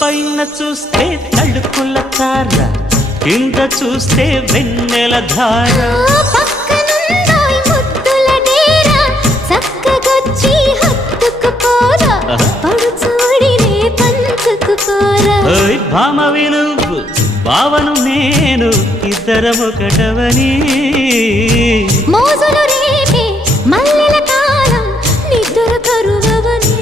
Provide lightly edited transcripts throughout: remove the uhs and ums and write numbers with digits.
పైన చూస్తే తడుకుల తార, కింద చూస్తే వెన్నెల ధార. పక్కనుందోయ్ ముద్దుల డేరా, చక్కగొచ్చి హత్తుకుపోరా, పడుచూడినే పంచుకుపోరా. ఓయ్ భామ వినువ్వు, భావను నేను, ఇద్దరమొకటవని. మోజులు రేపే మల్లెల కాలం, నిద్ర కరువవని.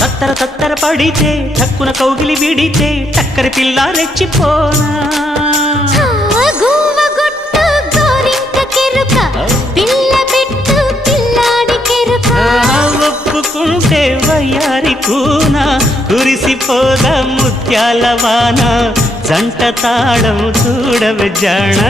తత్తర తత్తర పడితే టక్కున కౌగిలి విడితే టక్కరి పిల్ల రెచ్చిపోనా. ఒప్పుకుంటే వయ్యారి కూన, కురిసిపోదా ముత్యాల వాన, జంట తాళం చూడవే జాణ.